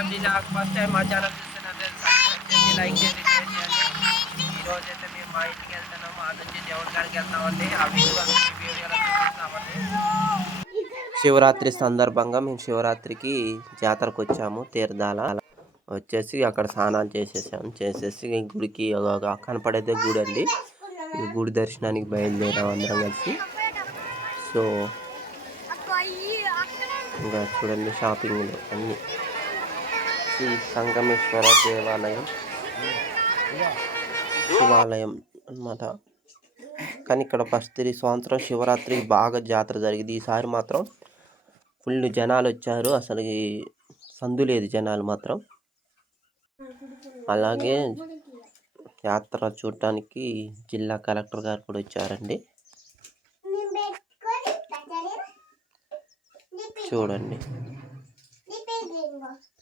Family నాకు first time మా channel చూస్తున్నట్టు సబ్స్క్రైబ్ చేసి లైక్ చేసి షేర్ చేయండి. ఈరోజు అయితే మేము మా ఇంటికి వెళ్తున్నాము అది వచ్చి దేవుడి కాడికి వెళ్తామండి ఆ వీడియో వీడియోలో చూపిస్తామండి. శివరాత్రి సందర్భంగా మేము శివరాత్రికి జాతరకు వచ్చాము తీర్థాల. వచ్చేసి అక్కడ స్నానాలు చేసేసాము చేసేసి గుడికి కనపడైతే గుడి అండి. ఈ గుడి దర్శనానికి బయలుదేరాం అందరం కలిసి. సో ఇంకా చూడండి షాపింగ్లు అన్నీ. శ్రీ సంగమేశ్వర దేవాలయం. శివాలయం అన్నమాట. కానీ ఇక్కడ ప్రతి సంవత్సరం శివరాత్రి బాగా జాతర జరిగింది. ఈసారి మాత్రం ఫుల్ జనాలు వచ్చారు. అసలు సందు లేదు జనాలు మాత్రం. అలాగే యాత్ర చూడటానికి జిల్లా కలెక్టర్ గారు కూడా వచ్చారండి. చూడండి.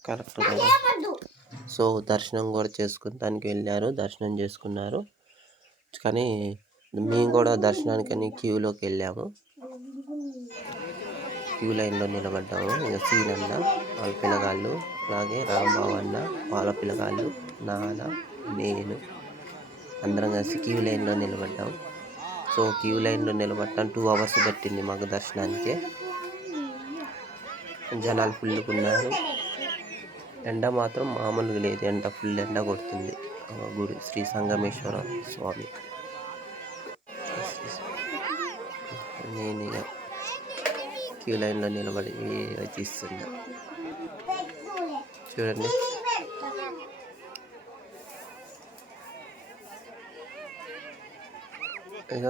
గారు సో దర్శనం కూడా చేసుకుంటానికి వెళ్ళారు. దర్శనం చేసుకున్నారు. కానీ మేము కూడా దర్శనానికని క్యూలోకి వెళ్ళాము. క్యూ లైన్లో నిలబడ్డాము. ఇంకా సీన్ అన్న వాళ్ళ పిల్లగాళ్ళు అలాగే రాంబాబు అన్న వాళ్ళ పిల్లగాళ్ళు నాన్న నేను అందరం కలిసి క్యూ లైన్లో నిలబడ్డాం సో క్యూ లైన్లో నిలబడటం టూ అవర్స్ పట్టింది మాకు దర్శనానికి. జనాలు ఫుల్గా ఉన్నారు ఎండ మాత్రం మామూలుగా లేదు. ఎండ ఫుల్ ఎండ కొడుతుంది. గుడి శ్రీ సంగమేశ్వర స్వామి. నేను ఇక క్యూ లైన్లో నిలబడి వచ్చిస్తున్నా చూడండి. ఇక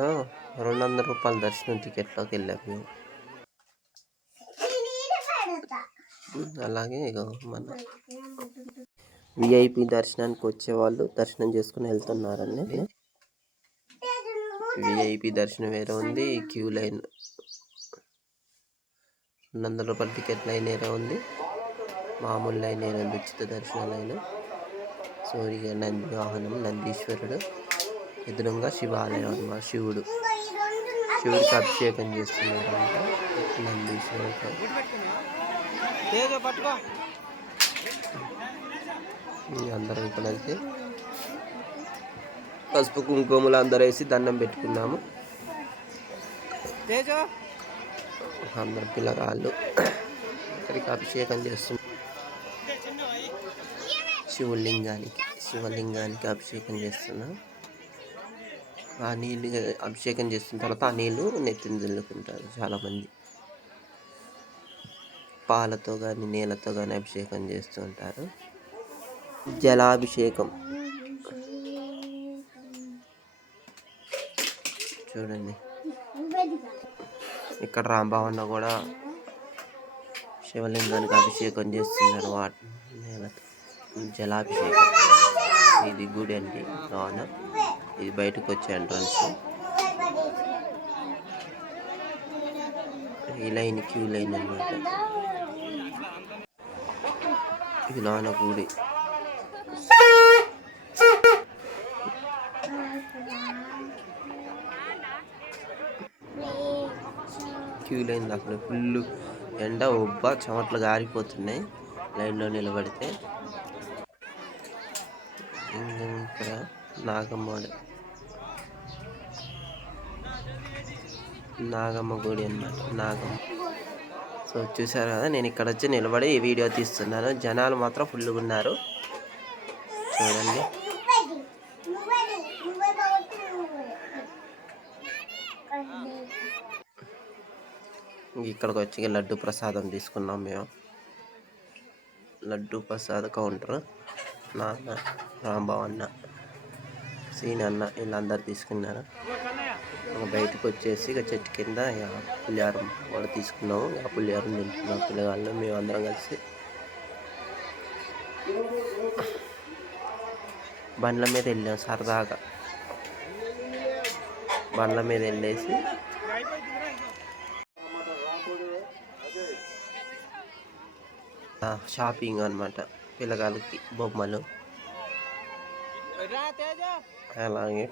రెండు వందల రూపాయల దర్శనం టికెట్లోకి వెళ్ళాము మేము. అలాగే ఇక మన విఐపి దర్శనానికి వచ్చే వాళ్ళు దర్శనం చేసుకుని వెళ్తున్నారండి. విఐపి దర్శనం వేరే ఉంది క్యూ లైన్ నంద వందల రూపాయల టికెట్ లైన్ వేరే ఉంది. మామూలు లైన్ వేరే ఉంది ఉచిత దర్శన లైన్ సూర్య నంది వాహనం నందీశ్వరుడు ఎదురుగా శివాలయం అనమాట శివుడు. శివుడికి అభిషేకం చేస్తున్నారంట నందీశ్వరుడు. అందరం ఇక్కడ అయితే పసుపు కుంకుమలు అందరూ వేసి దండం పెట్టుకున్నాము. అందరు పిల్లగాళ్ళు ఇక్కడికి అభిషేకం చేస్తున్నారు శివలింగానికి శివలింగానికి అభిషేకం చేస్తున్నాం. ఆ నీళ్ళు అభిషేకం చేస్తున్న తర్వాత ఆ నీళ్ళు నెత్తిన చల్లుకుంటారు చాలామంది. పాలతో కానీ నీళ్ళతో కానీ అభిషేకం చేస్తూ ఉంటారు. జలాభిషేకం. చూడండి. ఇక్కడ రాంభవన్న కూడా శివలింగానికి అభిషేకం చేస్తున్నారు వాటి జలాభిషేకం. ఇది గుడి అండి లోన ఇది బయటకు వచ్చే ఎంట్రన్స్ ఈ లైన్ క్యూ లైన్ అన్నమాట. ఇది నాన్న గుడి. క్యూ లైన్ అక్కడ ఫుల్ ఎండ ఉబ్బ చెమట్లు గారిపోతున్నాయి. లైన్లో నిలబడితే ఇంకా ఇక్కడ నాగమ్మ నాగమ్మ గుడి అన్నమాట నాగమ్మ. సో చూసారు కదా నేను ఇక్కడ వచ్చి నిలబడి ఈ వీడియో తీస్తున్నాను. జనాలు మాత్రం ఫుల్గా ఉన్నారు. చూడండి. ఇక్కడికి వచ్చి లడ్డు ప్రసాదం తీసుకున్నాం మేము. లడ్డు ప్రసాద్ కౌంటర్. నాన్న రాంబాబు అన్న సీన్ అన్న వీళ్ళందరూ తీసుకున్నారు. బయటకు వచ్చేసి ఇక చెట్టు కింద పులిహారం కూడా తీసుకున్నాము. ఆ పులిహారం తింటున్నాం పిల్లగాళ్ళు మేము అందరం కలిసి. బండ్ల మీద వెళ్ళాం సరదాగా. బండ్ల మీద వెళ్ళేసి. షాపింగ్ అనమాట పిల్లగాళ్ళకి బొమ్మలు. అలాగే.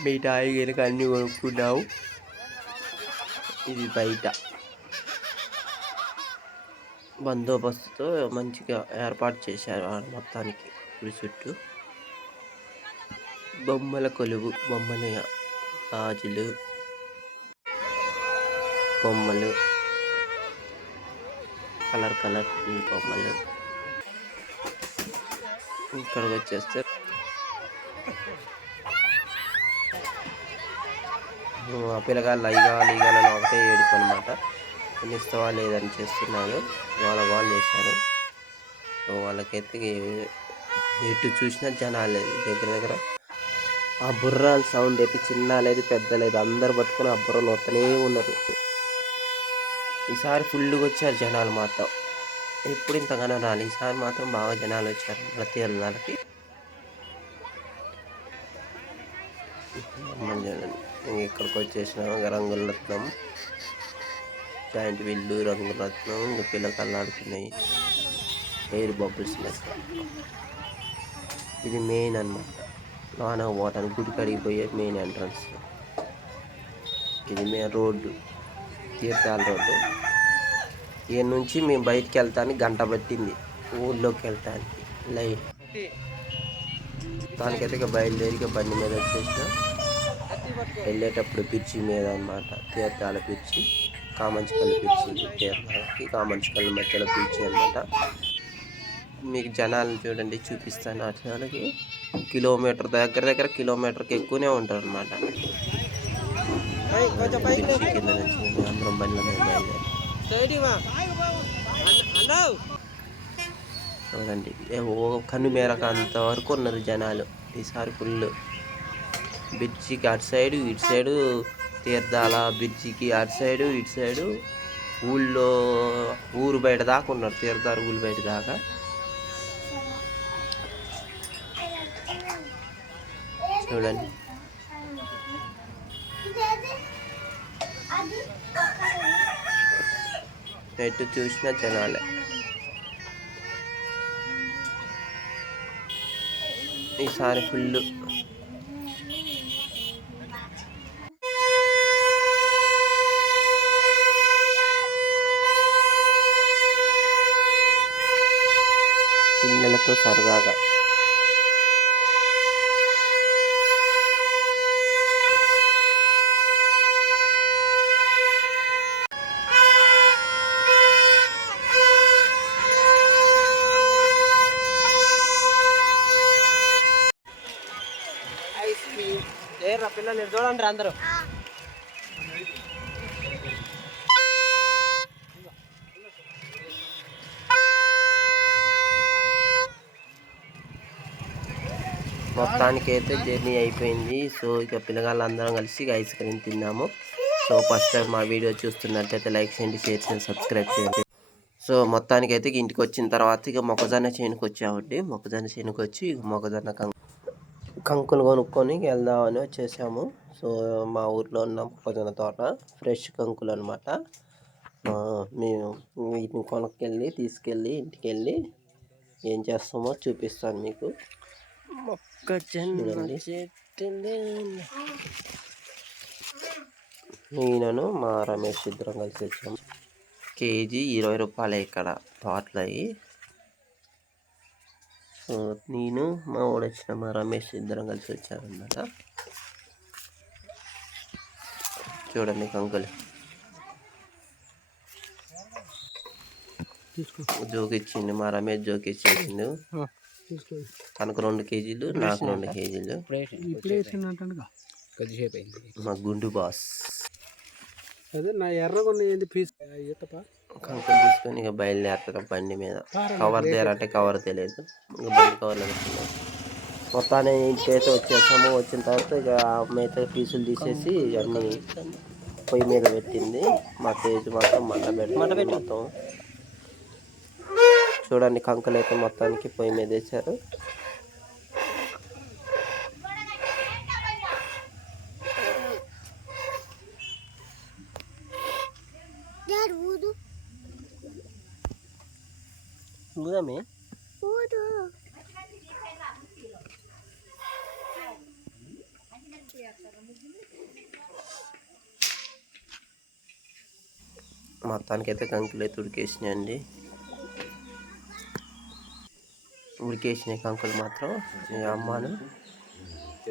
మిఠాయి కనుక అన్నీ కొనుక్కున్నావు. ఇది బయట. బందోబస్తుతో మంచిగా ఏర్పాటు చేశారు మొత్తానికి గుడి చుట్టూ. బొమ్మల కొలువు బొమ్మల గాజులు బొమ్మలు కలర్ కలర్ బొమ్మలు. ఇక్కడికి వచ్చేస్తే పిల్లగాళ్ళు అయ్యాలి ఇవ్వాలని ఒకటే ఏడుపు అనమాట కొన్ని ఇస్తావా లేదని చేస్తున్నాను వాళ్ళ వాళ్ళు చేశారు. సో వాళ్ళకైతే ఎటు చూసినా జనాలు లేదు దగ్గర దగ్గర. ఆ బుర్రాల సౌండ్ అయితే చిన్న లేదు పెద్ద లేదు. అందరు పట్టుకొని ఆ బుర్రలు వస్తూనే ఉన్నారు. ఈసారి ఫుల్గా వచ్చారు జనాలు మాత్రం. ఎప్పుడు ఇంతగానో రాలి. ఈసారి మాత్రం బాగా జనాలు వచ్చారు ప్రతి వాళ్ళకి ఇక్కడికి వచ్చేసినాము రంగులరత్నం జాయింట్ విల్లు రంగుల రత్నం ఇంకా పిల్లలు ఆడుతున్నాయి ఎయిర్ బబుల్స్ ఇది మెయిన్ అనమాట లోన పోవటానికి గుడి కడిగిపోయే మెయిన్ ఎంట్రన్స్. ఇది మెయిన్ రోడ్డు తీర్థాల రోడ్డు. ఈయన నుంచి మేము బయటికి వెళ్తానికి గంట పట్టింది. ఊళ్ళోకి వెళ్తానికి. లైన్ దానికైతే ఇక బయలుదేరి బండి మీద వచ్చేసినా. వెళ్ళేటప్పుడు పిచ్చి మీద అనమాట తీర్థాల పిచ్చి కామంచికల్ పిచ్చి తీర్థాలకి కామంచికల్ మధ్యలో పిచ్చి అనమాట మీకు జనాలను చూడండి చూపిస్తాను అట్లకి కిలోమీటర్ దగ్గర దగ్గర కిలోమీటర్కి ఎక్కువనే ఉంటారు అనమాట పిచ్చి కింద నుంచి అందరం బండ్ల మీద చూడండి ఓ కన్ను మేరకు అంతవరకు ఉన్నారు జనాలు. ఈసారి ఫుల్ బ్రిడ్జికి అటు సైడు ఇటు సైడు తీర్థాల బ్రిడ్జికి అటు సైడు ఇటు సైడు. ఊళ్ళో ఊరు బయట దాకా ఉన్నారు తీర్థాల ఊరు బయట దాకా. చూడండి. ఎటు చూసిన జనాలే. ఈసారి ఫుల్ సరదాగా. పిల్లలు చూడండి అందరూ. మొత్తానికి అయితే జర్నీ అయిపోయింది. సో ఇక పిల్లగాళ్ళందరం కలిసి ఐస్ క్రీమ్ తిన్నాము. సో ఫస్ట్ టైం మా వీడియో చూస్తున్నట్టయితే లైక్ చేయండి షేర్ చేయండి సబ్స్క్రైబ్ చేయండి. సో మొత్తానికి అయితే ఇంటికి వచ్చిన తర్వాత ఇక మొక్కజొన్న చేనుకు వచ్చామండి. మొక్కజొన్న చేనుకు వచ్చి ఇక మొక్కజొన్న కంకు కంకులు కొనుక్కొని వెళ్దామని వచ్చేసాము. సో మా ఊర్లో ఉన్న మొక్కజొన్న తోట ఫ్రెష్ కంకులు అనమాట మేము వీటిని కొనుక్కెళ్ళి తీసుకెళ్ళి ఇంటికి వెళ్ళి ఏం చేస్తామో చూపిస్తాను మీకు. మొక్కజొన్న నేనను మా రమేష్ ఇద్దరం కలిసి వచ్చాము కేజీ ఇరవై రూపాయలు ఇక్కడ తోటలు అవి సో నేను మా వాడు వచ్చిన మా రమేష్ ఇద్దరం కలిసి వచ్చామన్నమాట. చూడండి కంకులు. జోకిచ్చిండు మా రమేష్ జోకిచ్చేసిండు తనకు రెండు కేజీలు నాకు రెండు కేజీలు. కొద్దిసేపు అయింది. మా గుండు బాస్. అదే నా ఎర్రగొన్న ఏంది పీస్ ఈతపా? కంకులు తీసుకొని ఇక బయలుదేరుతాం బండి మీద. కవర్ తేరంటే కవర్ తెలియదు ఇక బండి కవర్లో పెట్టుకున్నాం. మొత్తాన్ని ఇంటికైతే వచ్చేసాము వచ్చిన తర్వాత ఇక మిగతా పీసులు తీసేసి అన్నీ పొయ్యి మీద పెట్టింది. మా తేజ్ మాత్రం మంట పెట్టి మంట పెట్టి. మొత్తం చూడండి కంకులు అయితే మొత్తానికి పొయ్యి మీద వేశారు. ఊదామే? మొత్తానికి అయితే కంకులు అయితే ఉడికేసినాయండి ఉడికేసిన కంకులు మాత్రం. ఈ అమ్మను.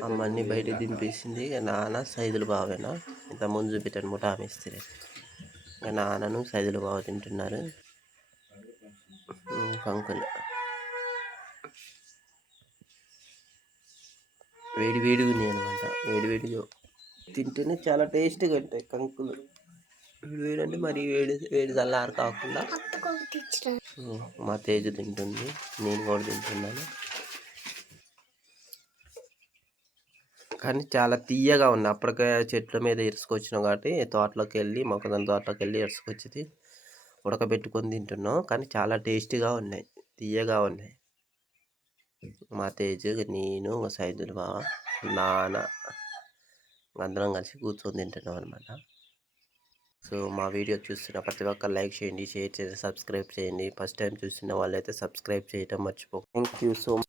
అమ్మని బయట దింపేసింది. నాన్న సైదులు బావేనా? ఇంత ముందు చూపెట్టాను ముఠా ఆమెస్తే ఇక నాన్నను సైదులు బావ తింటున్నారు. కంకులు. వేడి వేడిగా ఉన్నాయి అనమాట వేడి వేడిగా తింటేనే చాలా టేస్ట్గా ఉంటాయి కంకులు. వేడి అంటే మరి వేడి వేడి చల్లారు కాకుండా మా తేజ తింటుంది నేను కూడా తింటున్నాను. కానీ చాలా తీయగా ఉంది. అప్పటికే చెట్ల మీద ఇరుసుకొచ్చినాం కాబట్టి తోటలోకి వెళ్ళి మొక్కజొన్న తోటలోకి వెళ్ళి ఇరుసుకొచ్చి ఉడకబెట్టుకొని తింటున్నాం. కానీ చాలా టేస్టీగా ఉన్నాయి. తీయగా ఉన్నాయి. మా తేజ్ నేను మా సైదులు బావ నాన్న అందరం కలిసి కూర్చొని తింటున్నాం అనమాట సో మా వీడియో చూస్తున్న ప్రతి ఒక్క లైక్ చేయండి షేర్ చేయండి సబ్స్క్రైబ్ చేయండి. ఫస్ట్ టైం చూస్తున్న వాళ్ళైతే సబ్స్క్రైబ్ చేయటం మర్చిపో థ్యాంక్ యూ సో